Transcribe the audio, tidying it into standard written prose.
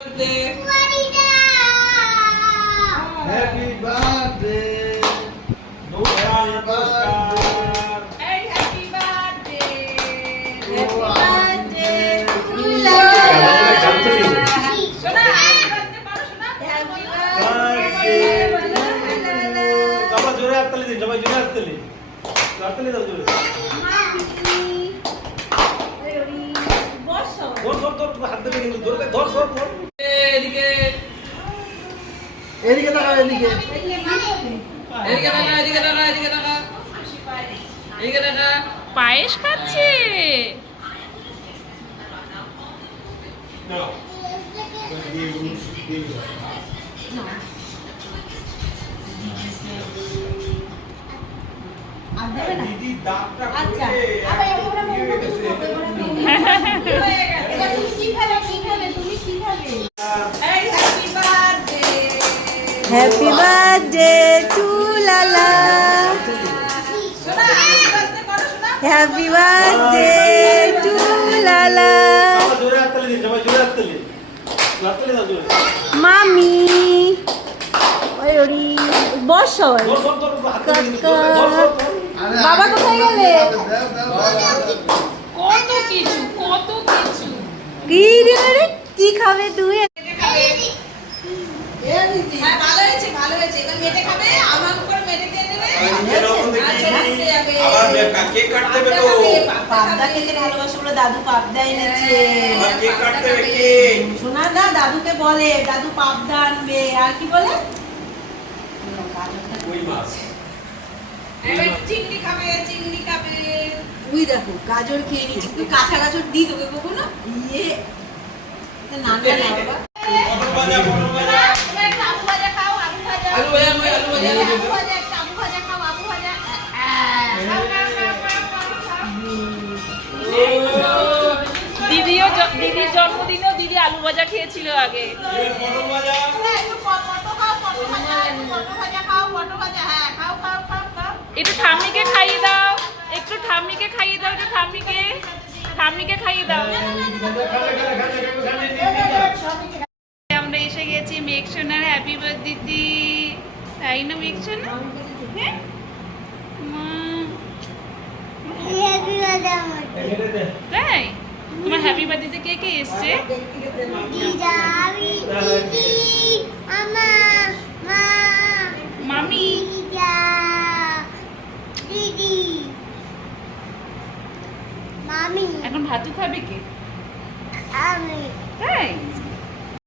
Happy birthday. No birthday. Hey, happy birthday. Happy birthday to you. Shona, happy birthday bolo Shona. Happy birthday. বাবা জোরে হাততালি দিন, সবাই জোরে হাততালি। হাততালি দাও জোরে। ধর হাততালি কিন্তু ধর এদিকে তাকাও এদিকে পায়েস খাচ্ছে। দিদি দাঁতটা আচ্ছা খুলে আবার এবারে মনে কিছু হবে এবার তুমি কি খাবে তুমি কি খাবে Hey, happy birthday. Happy birthday to লালা Shona, happy birthday bolo Shona. Happy birthday to লালা বাবা জোরে হাততালি দিন, সবাই জোরে হাততালি। হাততালি দাও জোরে। মামি ওই ওরি বস সবাই ধর হাততালি কিন্তু ধর। বাবা কোথায় গেলে কত কিছু কি দিলে রে কি খাবে তুই হ্যাঁ, ভালো হয়েছে এবার মেটে খাবে আমার উপর মেটে দিয়ে দেবে এরকম দেখি। আচ্ছা, রাখতে যাবে। আবার কেক কাটতে হবে তো। পাবদা খেতে ভালোবাসে বলে দাদু পাবদা এনেছে আবার কেক কাটতে হবে কেক। শোনা না দাদুকে বলে দাদু পাবদা আনবে আর কি বলে কই মাছ। এবার চিংড়ি খাবে তুই দেখো গাজর খেয়ে নিচ্ছি তুই কাঁচা গাজর দি তোকে কখনো ইয়ে নানটা না বাবা পটল ভাজা। তুমি একটা আলু ভাজা খাও আলু ভাজা আলু ভাজা। একটা আলু ভাজা খাও আলু ভাজা খাও। দিদির জন্মদিনেও দিদি আলু ভাজা খেয়েছিল আগে। এবার পটল ভাজা। একটু ঠাম্মিকে খাইয়ে দাও একটু ঠাম্মিকে খাইয়ে দাও আমরা এসে গেছি মেঘসোনার হ্যাপি বার্থডে তাই না মেঘসোনা হ্যাঁ মা তাই তোমার হ্যাপি বার্থডে কে কে এসছে মামি এখন ভাতু খাবে কে